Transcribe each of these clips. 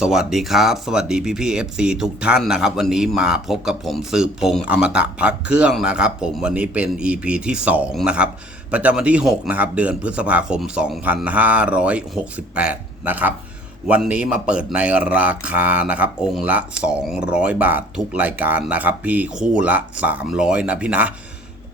สวัสดีครับ สวัสดีพี่พี่เอฟซีทุกท่านนะครับ วันนี้มาพบกับผมสืบพงษ์อมตะพักเครื่องนะครับ ผมวันนี้เป็น EP ที่2นะครับประจำวันที่6นะครับเดือนพฤษภาคม 2568 นะครับ วันนี้มาเปิดในราคานะครับ องค์ละ 200 บาททุกรายการนะครับ พี่คู่ละ 300 นะพี่นะ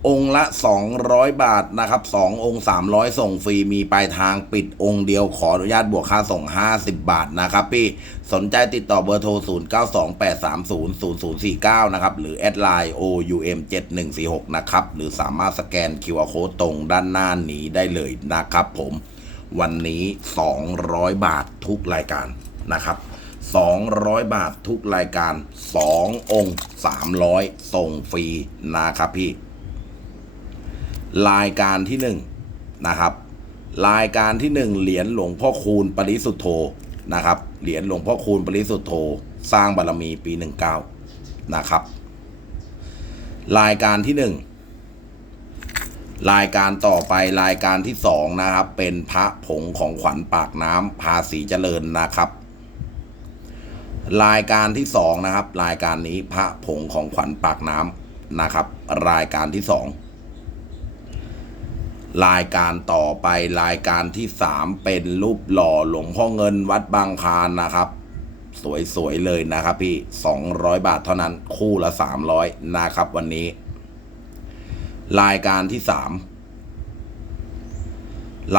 องค์ละ 200 บาทนะครับ2องค์ 300 ส่งฟรี มีปลายทางปิดองค์เดียวขออนุญาตบวกค่าส่ง 50 บาทนะครับพี่ สนใจติดต่อเบอร์โทร 0928300049 นะครับ หรือแอดไลน์ OUM7146 นะครับ หรือสามารถสแกน QR Code ตรงด้านหน้านี้ได้เลยนะครับผม วันนี้ 200 บาททุกรายการนะครับ200 บาททุกรายการ 2 องค์ 300 ส่งฟรีนะครับพี่ รายการที่หนึ่งนะครับ รายการที่หนึ่งเหรียญหลวงพ่อคูณปริสุทธโธนะครับ เหรียญหลวงพ่อคูณปริสุทธโธ สร้างบารมีปีหนึ่งเก้านะครับ รายการที่หนึ่งรายการต่อไปรายการที่สองนะครับ เป็นพระผงของขวัญปากน้ำภาษีเจริญนะครับ รายการที่สองนะครับ รายการนี้พระผงของขวัญปากน้ำนะครับ รายการที่สอง รายการต่อไปรายการที่สามเป็นรูปหล่อหลวงพ่อเงินวัดบางคานนะครับ สวยๆเลยนะครับพี่สองร้อยบาทเท่านั้นคู่ละสามร้อยนะครับวันนี้ รายการที่สาม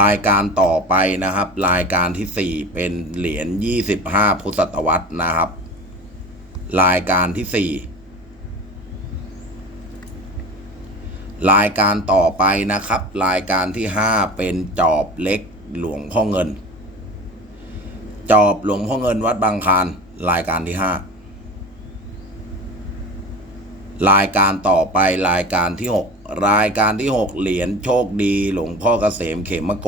รายการต่อไปนะครับ รายการที่สี่เป็นเหรียญยี่สิบห้าพุทธศตวรรษนะครับ รายการที่สี่ รายการต่อไปนะครับ รายการที่ 5 เป็นจอบเล็กหลวงพ่อเงิน จอบหลวงพ่อเงินวัดบางคานรายการที่ 5 รายการต่อไปรายการที่ 6 รายการที่ 6 เหรียญโชคดีหลวงพ่อกเกษมเขมโก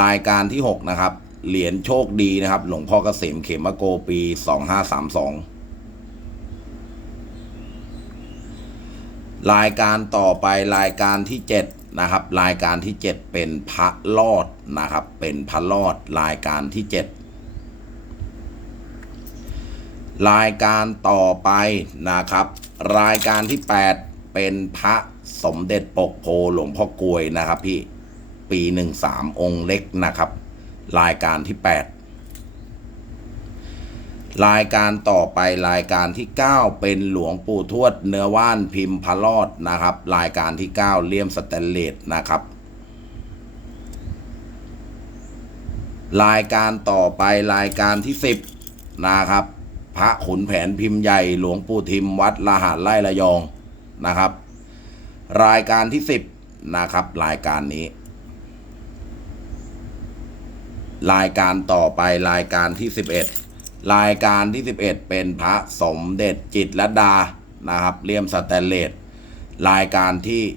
รายการที่ 6 นะครับ เหรียญโชคดีนะครับ หลวงพ่อกเกษมเขมโกปี 2532 รายการต่อไปรายการที่เจ็ดนะครับ รายการที่เจ็ดเป็นพระลอดนะครับ เป็นพระลอดรายการที่เจ็ดรายการต่อไปนะครับ รายการที่แปดเป็นพระสมเด็จปกโพหลวงพ่อกลวยนะครับพี่ปีหนึ่งสามองค์เล็กนะครับ รายการที่แปด รายการต่อไปรายการที่ 9 เป็นหลวงปู่ทวด เนื้อว่านพิมพ์พระรอดนะครับ รายการที่ 9เลี่ยมสแตนเลสนะครับ รายการต่อไปรายการที่ 10นะครับ พระขุนแผนพิมพ์ใหญ่หลวงปู่ทิมวัดละหารไร่ระยองนะครับ รายการที่ 10นะครับ รายการนี้รายการต่อไปรายการที่ 11 รายการที่ 11 เป็นพระสมเด็จจิตรลดานะครับเลี่ยมสแตนเลสรายการที่ 11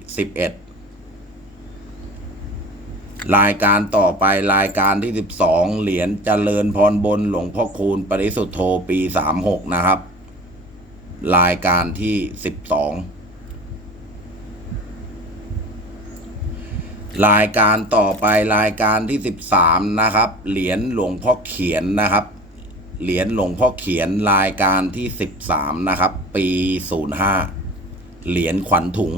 รายการต่อไปรายการที่ 12 เหรียญเจริญพรบนหลวงพ่อคูณปริสุทธโธปี 36 นะครับ รายการที่ 12 รายการต่อไปรายการที่ 13 นะครับ เหรียญหลวงพ่อเขียนนะครับ เหรียญหลวงพ่อเขียนรายการที่ 13 นะครับ ปี 05 เหรียญขวัญถุง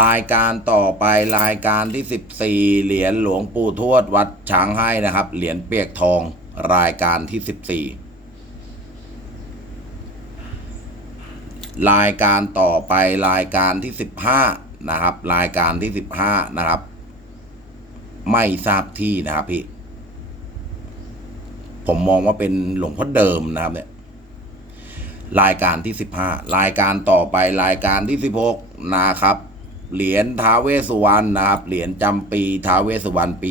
รายการต่อไปรายการที่ 14 เหรียญหลวงปู่ทวดวัดช้างให้นะครับ เหรียญเปียกทองรายการที่ 14 รายการต่อไปรายการที่ 15 นะครับ รายการที่ 15 นะครับไม่ทราบที่นะครับพี่ ผมมองว่าเป็นหลวงพ่อเดิมนะครับเนี่ยรายการที่15รายการต่อไปรายการที่16นะครับ เหรียญท้าเวสุวรรณนะครับ เหรียญจำปีท้าเวสุวรรณปี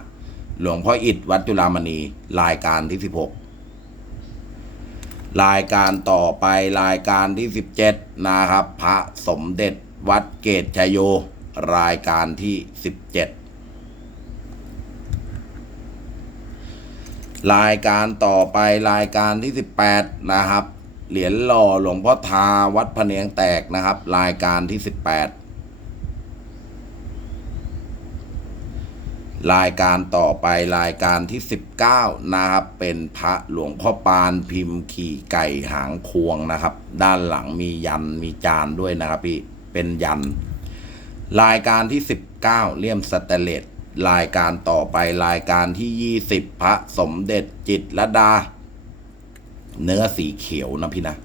45หลวงพ่ออิฐวัดจุฬามณี รายการที่16รายการต่อไปรายการที่17นะครับ พระสมเด็จวัดเกตชยโย รายการที่17 รายการต่อไปรายการที่ 18 นะครับ เหรียญหล่อหลวงพ่อทาวัดพะเนียงแตกนะครับ รายการที่ 18 รายการต่อไปรายการที่ 19 นะครับ เป็นพระหลวงพ่อปานพิมพ์ขี่ไก่หางควงนะครับ ด้านหลังมียันมีจานด้วยนะครับพี่เป็นยัน รายการที่ 19เลี่ยมสแตเลส รายการต่อไปรายการที่ 20 พระสมเด็จจิตรลดา เนื้อสีเขียวนะพี่นะ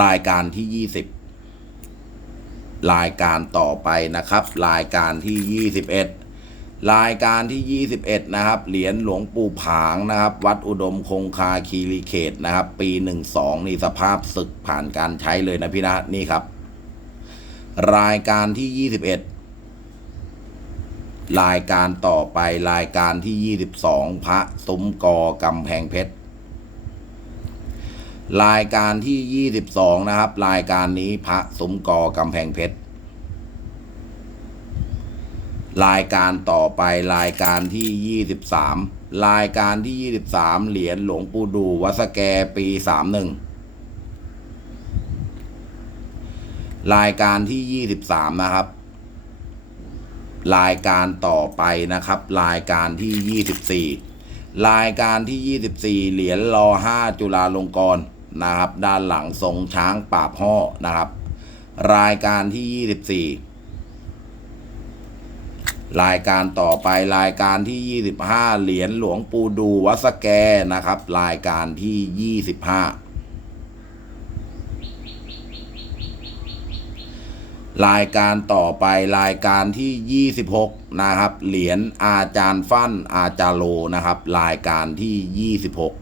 รายการที่ 20 รายการต่อไปนะครับ รายการที่ 21 รายการที่ 21 นะครับ เหรียญหลวงปู่ผางนะครับ วัดอุดมคงคาคีรีเขตนะครับ ปี 12 นี่สภาพศึกผ่านการใช้เลยนะพี่นะนี่ครับ รายการที่ 21 รายการต่อไปรายการที่ 22 พระซุ้มกอกำแพงเพชร รายการที่ 22 นะครับ รายการนี้พระซุ้มกอกำแพงเพชร รายการต่อไปรายการที่ 23 รายการที่ 23 เหรียญหลวงปู่ดูวัดสแกปี 31 รายการที่ 23 นะครับ รายการต่อไปนะครับ รายการที่ 24 รายการที่ 24 เหรียญรอ 5 จุฬาลงกรณ์นะครับ ด้านหลังทรงช้างปราบห่อนะครับ รายการที่ 24 รายการต่อไปรายการที่ 25 เหรียญหลวงปูดูวัสแกนะครับ รายการที่ 25 รายการต่อไปรายการที่ 26 นะครับ เหรียญอาจารย์ฟั่นอาจารโลนะครับ รายการที่ 26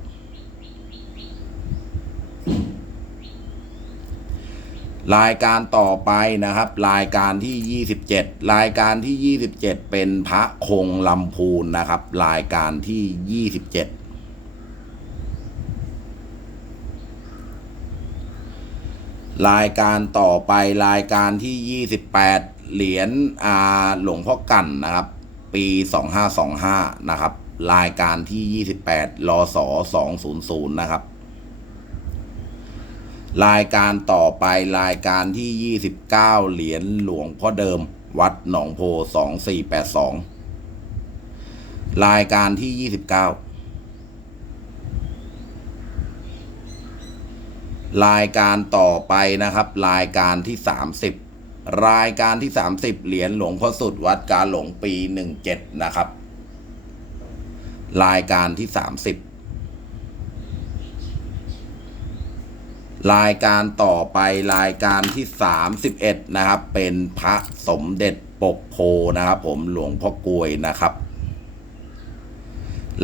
รายการต่อไปนะครับ รายการที่ 27 รายการที่ 27 เป็นพระคงลำพูนนะครับ รายการที่ 27 รายการต่อไปรายการที่ 28 เหรียญอาหลวงพ่อกันนะครับ ปี 2525 นะครับ รายการที่ 28ลศ200 นะครับ รายการต่อไปรายการที่ 29 เหรียญหลวงพ่อเดิม วัดหนองโพ 2482 รายการที่ 29 รายการต่อไปนะครับ รายการที่ 30 รายการที่ 30 เหรียญหลวงพ่อสุดวัดกาหลงปี 17 นะครับ รายการที่ 30 รายการต่อไปรายการที่ 31 นะครับ เป็นพระสมเด็จปกโพนะครับ ผมหลวงพ่อกลวยนะครับ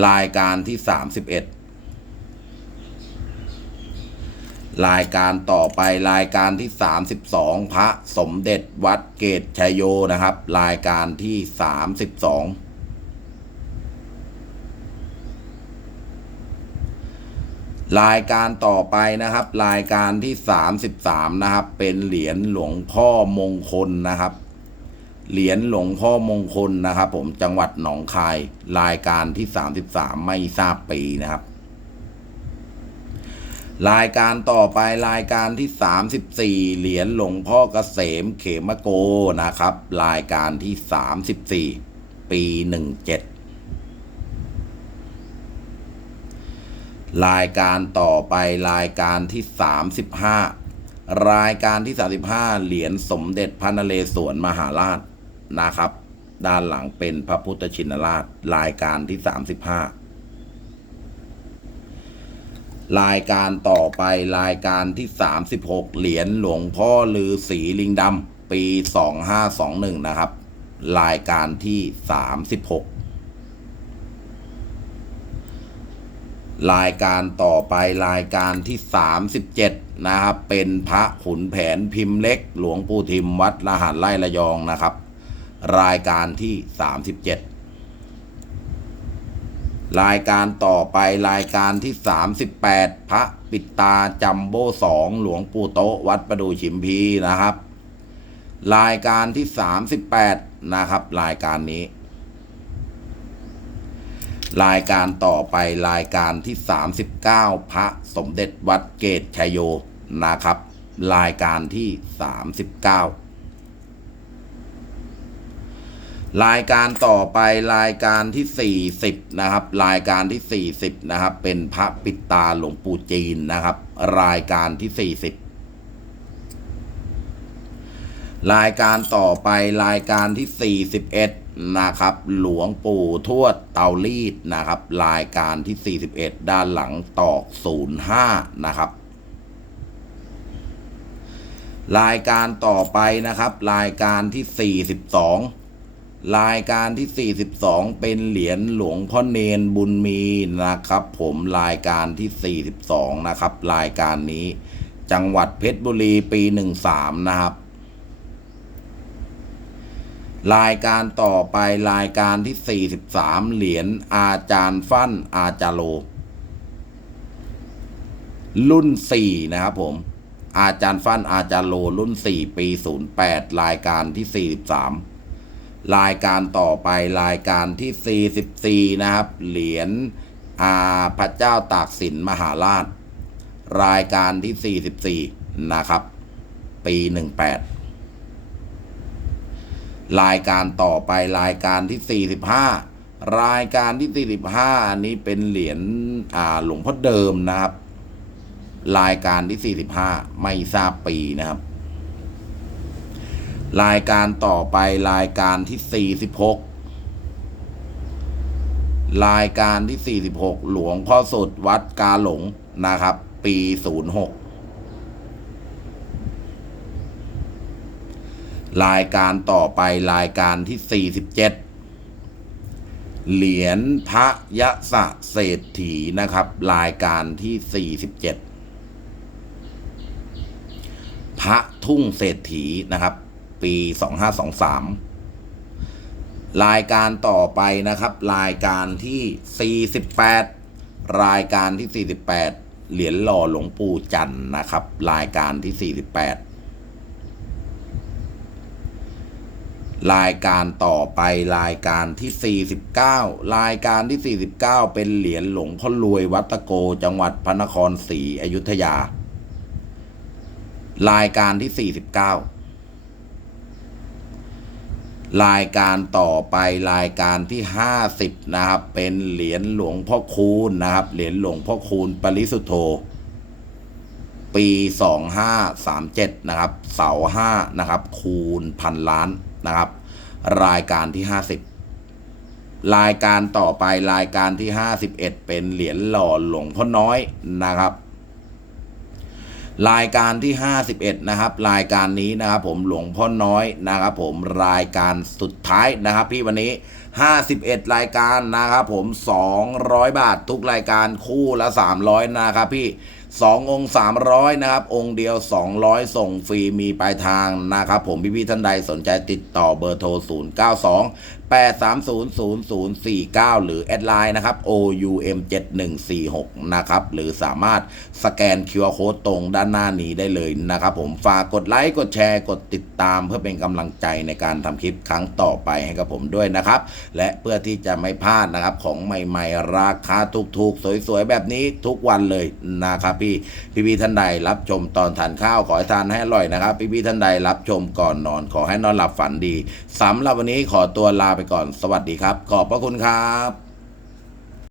รายการที่ 31 รายการต่อไปรายการที่ 32 พระสมเด็จวัดเกตชัยโยนะครับ รายการที่ 32 รายการต่อไปนะครับ รายการที่ 33 นะครับ เป็นเหรียญหลวงพ่อมงคลนะครับ เหรียญหลวงพ่อมงคลนะครับ ผมจังหวัดหนองคาย รายการที่ 33 ไม่ทราบปีนะครับ รายการต่อไปรายการที่ 34 เหรียญหลวงพ่อเกษมเขมโกนะครับ รายการที่ 34 ปี 17 รายการต่อไปรายการที่ 35 รายการที่ 35 เหรียญสมเด็จพระนเรศวรมหาราชนะครับ ด้านหลังเป็นพระพุทธชินราช รายการที่ 35 รายการต่อไปรายการที่ 36 เหรียญหลวงพ่อลือสีลิงดำปี 2521 นะครับ รายการที่ 36 รายการต่อไปรายการที่ 37 นะครับ เป็นพระขุนแผนพิมพ์เล็ก หลวงปู่ทิมวัดละหันไร่ระยองนะครับ รายการที่ 37 รายการต่อไปรายการที่ 38 พระปิดตาจัมโบ้สองหลวงปู่โตะวัดประดูชิมพีนะครับ รายการที่ 38 นะครับ รายการนี้ รายการต่อไปรายการที่ 39 พระสมเด็จวัดเกตชยโยนะครับ รายการที่ 39 รายการต่อไปรายการที่ 40 นะครับ รายการที่ 40 นะครับ เป็นพระปิดตาหลวงปู่จีนนะครับ รายการที่ 40 รายการต่อไปรายการที่ 41 นะครับ หลวงปู่ทวดเตารีดนะครับ รายการที่ 41 ด้านหลังตอก 05 นะครับรายการต่อไปนะครับ รายการที่ 42 รายการที่ 42 เป็นเหรียญหลวงพ่อเนนบุญมีนะครับ ผมรายการที่ 42 นะครับ รายการนี้ จังหวัดเพชรบุรีปี 13 นะครับ รายการต่อไปรายการที่ 43 เหรียญอาจารย์ฟั่นอาจารโล รุ่น 4 นะครับผม อาจารย์ฟั่นอาจารโลรุ่น 4 ปี 08 รายการที่ 43 รายการต่อไปรายการที่ 44 นะครับ เหรียญอาพระเจ้าตากสินมหาราช รายการที่ 44 นะครับ ปี 18 รายการต่อไปรายการที่ 45 รายการที่ 45 อันนี้เป็นเหรียญอ่าหลวงพ่อเดิมนะครับ รายการที่ 45 ไม่ทราบปีนะครับ รายการต่อไปรายการที่ 46 รายการที่ 46 หลวงพ่อสุดวัดกาหลงนะครับ ปี 06 รายการต่อไปรายการที่ 47 เหรียญพระยะสะเศรษฐีนะครับ รายการที่ 47 พระทุ่งเศรษฐีนะครับ ปี 2523 รายการต่อไปนะครับ รายการที่ 48 รายการที่ 48 เหรียญหล่อหลวงปู่จันทร์นะครับ รายการที่ 48 รายการต่อไปรายการที่ 49 รายการที่ 49 เป็นเหรียญหลวงพ่อรวยวัดตะโกจังหวัดพระนครศรีอยุธยารายการที่ 49 รายการต่อไปรายการที่ 50 นะครับ เป็นเหรียญหลวงพ่อคูณนะครับ เหรียญหลวงพ่อคูณปริสุทธโธปี 2537 นะครับ เสาห้านะครับ คูณพันล้านนะครับ รายการที่ 50 รายการต่อไปรายการที่ 51 เป็นเหรียญหล่อหลวงพ่อน้อยนะครับ รายการที่ 51 นะครับ รายการนี้นะครับผมหลวงพ่อน้อยนะครับผมรายการสุดท้ายนะครับ พี่วันนี้ 51 รายการนะครับผม 200 บาททุกรายการคู่ละ 300 นะครับพี่2องค์ 300 นะครับ องค์เดียว 200 ส่งฟรีมีปลายทางนะครับผมพี่ๆท่านใดสนใจติดต่อเบอร์โทร 092 8300049 หรือแอดไลน์นะครับ OUM7146 นะครับหรือสามารถสแกน QR Code ตรงด้านหน้านี้ได้เลยนะครับผมฝากกดไลค์ กดแชร์ กดติดตามเพื่อเป็นกำลังใจในการทำคลิปครั้งต่อไปให้กับผมด้วยนะครับ และเพื่อที่จะไม่พลาดนะครับของใหม่ๆ ราคาถูกๆ สวยๆ แบบนี้ทุกวันเลยนะครับพี่พี่ๆท่านใดรับชมตอนทานข้าวขอให้ทานให้อร่อยนะครับพี่ๆท่านใดรับชมก่อนนอนขอให้นอนหลับฝันดีสำหรับวันนี้ขอตัวลาไปไปก่อน สวัสดีครับ ขอบพระคุณครับ